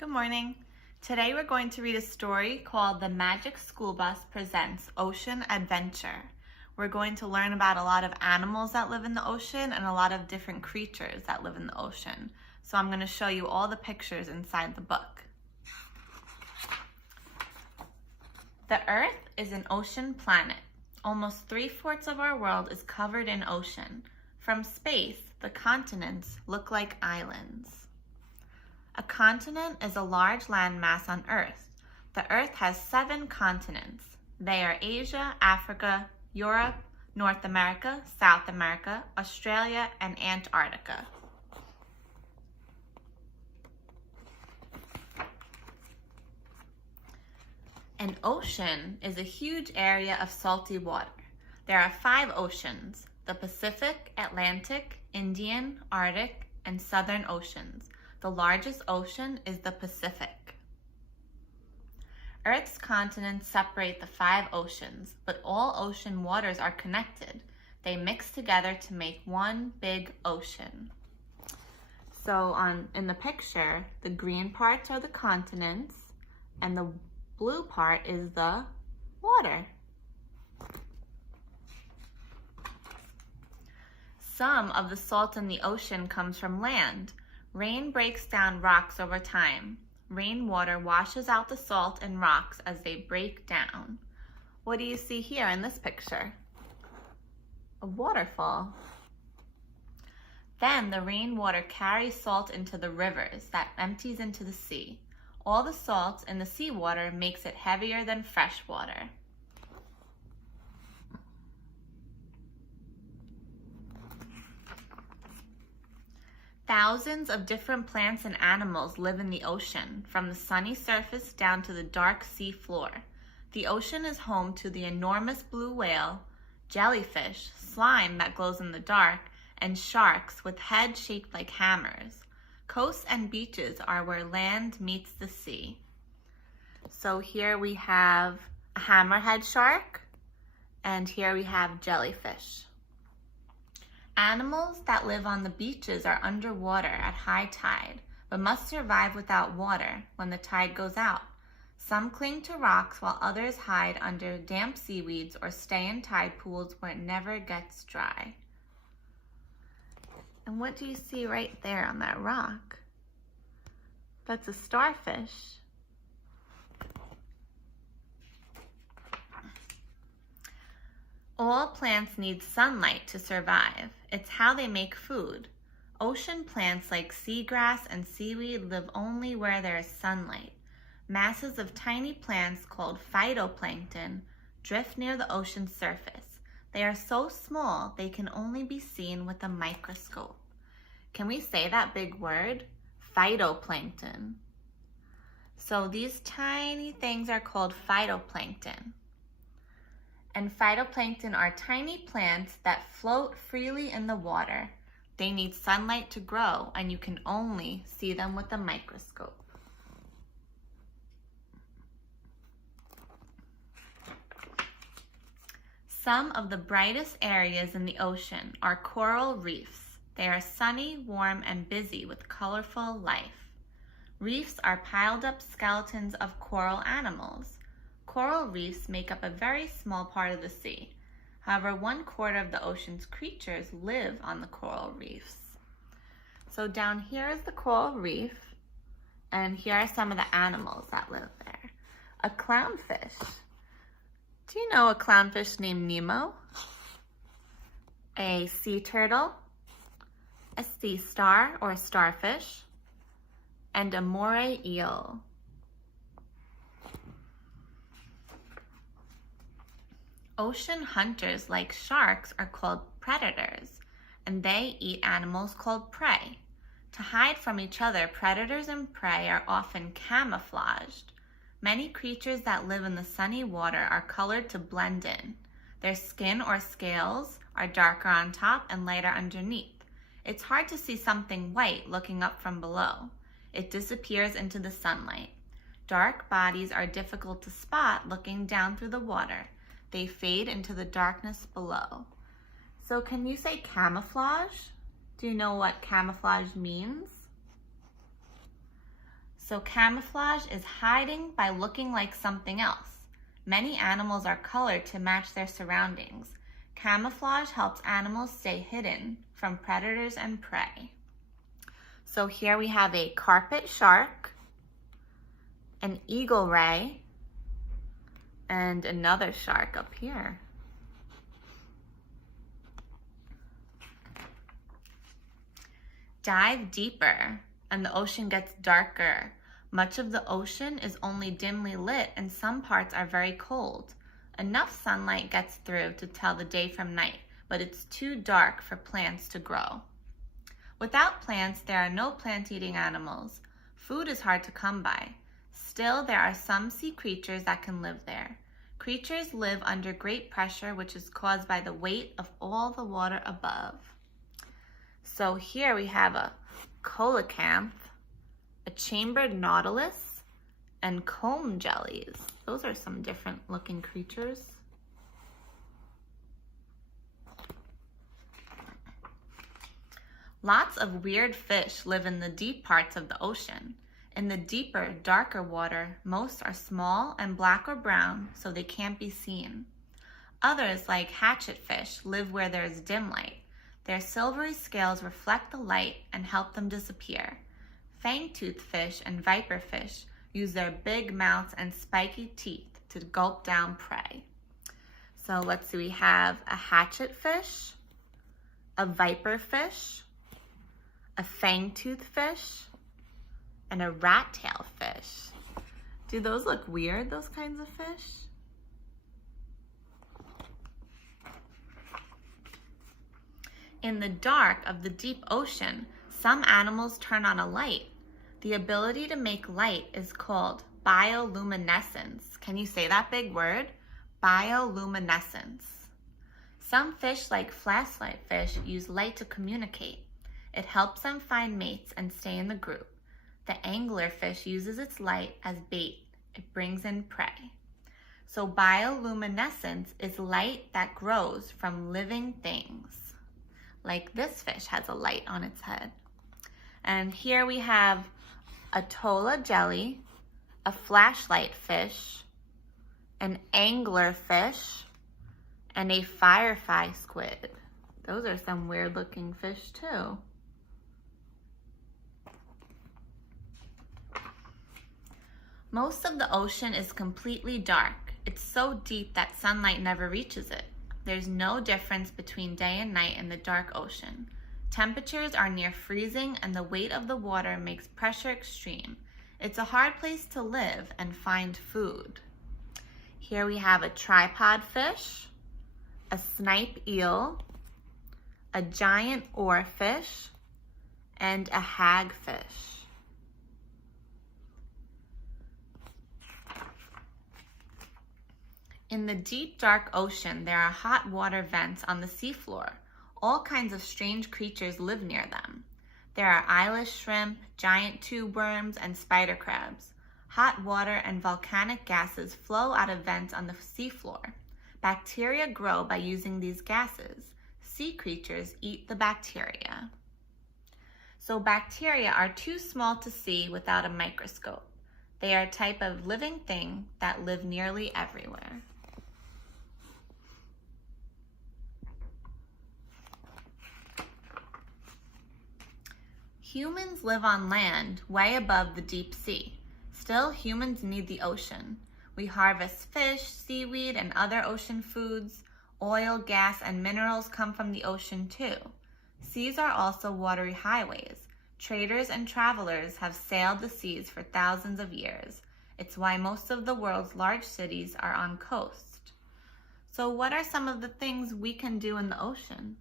Good morning. Today we're going to read a story called The Magic School Bus Presents Ocean Adventure. We're going to learn about a lot of animals that live in the ocean and a lot of different creatures that live in the ocean. So I'm going to show you all the pictures inside the book. The Earth is an ocean planet. Almost 3/4 of our world is covered in ocean. From space, the continents look like islands. A continent is a large landmass on Earth. The Earth has 7 continents. They are Asia, Africa, Europe, North America, South America, Australia, and Antarctica. An ocean is a huge area of salty water. There are 5 oceans: the Pacific, Atlantic, Indian, Arctic, and Southern Oceans. The largest ocean is the Pacific. Earth's continents separate the 5 oceans, but all ocean waters are connected. They mix together to make one big ocean. So in the picture, the green parts are the continents, and the blue part is the water. Some of the salt in the ocean comes from land. Rain breaks down rocks over time. Rainwater washes out the salt and rocks as they break down. What do you see here in this picture? A waterfall. Then the rainwater carries salt into the rivers that empties into the sea. All the salt in the seawater makes it heavier than fresh water. Thousands of different plants and animals live in the ocean, from the sunny surface down to the dark sea floor. The ocean is home to the enormous blue whale, jellyfish, slime that glows in the dark, and sharks with heads shaped like hammers. Coasts and beaches are where land meets the sea. So here we have a hammerhead shark, and here we have jellyfish. Animals that live on the beaches are underwater at high tide, but must survive without water when the tide goes out. Some cling to rocks while others hide under damp seaweeds or stay in tide pools where it never gets dry. And what do you see right there on that rock? That's a starfish. All plants need sunlight to survive. It's how they make food. Ocean plants like seagrass and seaweed live only where there is sunlight. Masses of tiny plants called phytoplankton drift near the ocean's surface. They are so small they can only be seen with a microscope. Can we say that big word? Phytoplankton. So these tiny things are called phytoplankton. And phytoplankton are tiny plants that float freely in the water. They need sunlight to grow, and you can only see them with a microscope. Some of the brightest areas in the ocean are coral reefs. They are sunny, warm, and busy with colorful life. Reefs are piled up skeletons of coral animals. Coral reefs make up a very small part of the sea. However, 1/4 of the ocean's creatures live on the coral reefs. So down here is the coral reef, and here are some of the animals that live there. A clownfish. Do you know a clownfish named Nemo? A sea turtle, a sea star or a starfish, and a moray eel. Ocean hunters like sharks are called predators, and they eat animals called prey. To hide from each other, predators and prey are often camouflaged. Many creatures that live in the sunny water are colored to blend in. Their skin or scales are darker on top and lighter underneath. It's hard to see something white looking up from below. It disappears into the sunlight. Dark bodies are difficult to spot looking down through the water. They fade into the darkness below. So can you say camouflage? Do you know what camouflage means? So camouflage is hiding by looking like something else. Many animals are colored to match their surroundings. Camouflage helps animals stay hidden from predators and prey. So here we have a carpet shark, an eagle ray, and another shark up here. Dive deeper and the ocean gets darker. Much of the ocean is only dimly lit and some parts are very cold. Enough sunlight gets through to tell the day from night, but it's too dark for plants to grow. Without plants, there are no plant-eating animals. Food is hard to come by. Still, there are some sea creatures that can live there. Creatures live under great pressure, which is caused by the weight of all the water above. So here we have a coelacanth, a chambered nautilus, and comb jellies. Those are some different looking creatures. Lots of weird fish live in the deep parts of the ocean. In the deeper, darker water, most are small and black or brown, so they can't be seen. Others, like hatchetfish, live where there is dim light. Their silvery scales reflect the light and help them disappear. Fang-toothed fish and viperfish use their big mouths and spiky teeth to gulp down prey. So let's see, we have a hatchetfish, a viperfish, a fang-toothed fish, and a rat-tailed fish. Do those look weird, those kinds of fish? In the dark of the deep ocean, some animals turn on a light. The ability to make light is called bioluminescence. Can you say that big word? Bioluminescence. Some fish, like flashlight fish, use light to communicate. It helps them find mates and stay in the group. The anglerfish uses its light as bait. It brings in prey. So bioluminescence is light that grows from living things. Like this fish has a light on its head. And here we have a tola jelly, a flashlight fish, an anglerfish, and a firefly squid. Those are some weird looking fish too. Most of the ocean is completely dark. It's so deep that sunlight never reaches it. There's no difference between day and night in the dark ocean. Temperatures are near freezing and the weight of the water makes pressure extreme. It's a hard place to live and find food. Here we have a tripod fish, a snipe eel, a giant oarfish, and a hagfish. In the deep, dark ocean, there are hot water vents on the seafloor. All kinds of strange creatures live near them. There are eyeless shrimp, giant tube worms, and spider crabs. Hot water and volcanic gases flow out of vents on the seafloor. Bacteria grow by using these gases. Sea creatures eat the bacteria. So bacteria are too small to see without a microscope. They are a type of living thing that live nearly everywhere. Humans live on land way above the deep sea. Still, humans need the ocean. We harvest fish, seaweed, and other ocean foods. Oil, gas, and minerals come from the ocean too. Seas are also watery highways. Traders and travelers have sailed the seas for thousands of years. It's why most of the world's large cities are on coast. So what are some of the things we can do in the ocean?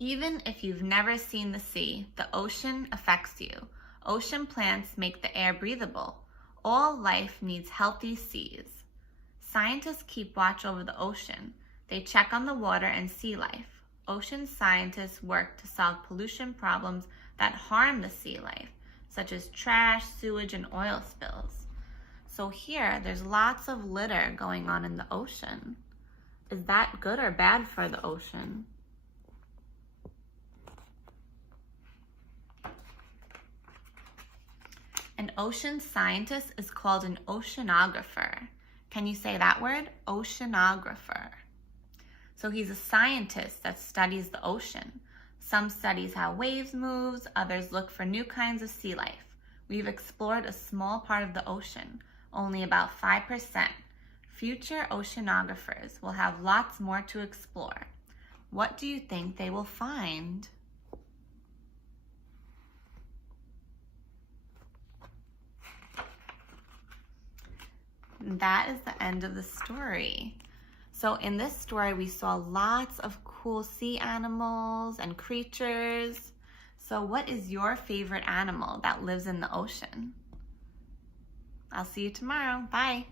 Even if you've never seen the sea, the ocean affects you. Ocean plants make the air breathable. All life needs healthy seas. Scientists keep watch over the ocean. They check on the water and sea life. Ocean scientists work to solve pollution problems that harm the sea life, such as trash, sewage, and oil spills. So here, there's lots of litter going on in the ocean. Is that good or bad for the ocean? ocean scientist is called an oceanographer. Can you say that word? Oceanographer. So he's a scientist that studies the ocean. Some studies how waves move, others look for new kinds of sea life. We've explored a small part of the ocean, only about 5%. Future oceanographers will have lots more to explore. What do you think they will find? That is the end of the story. So in this story, we saw lots of cool sea animals and creatures. So what is your favorite animal that lives in the ocean? I'll see you tomorrow. Bye.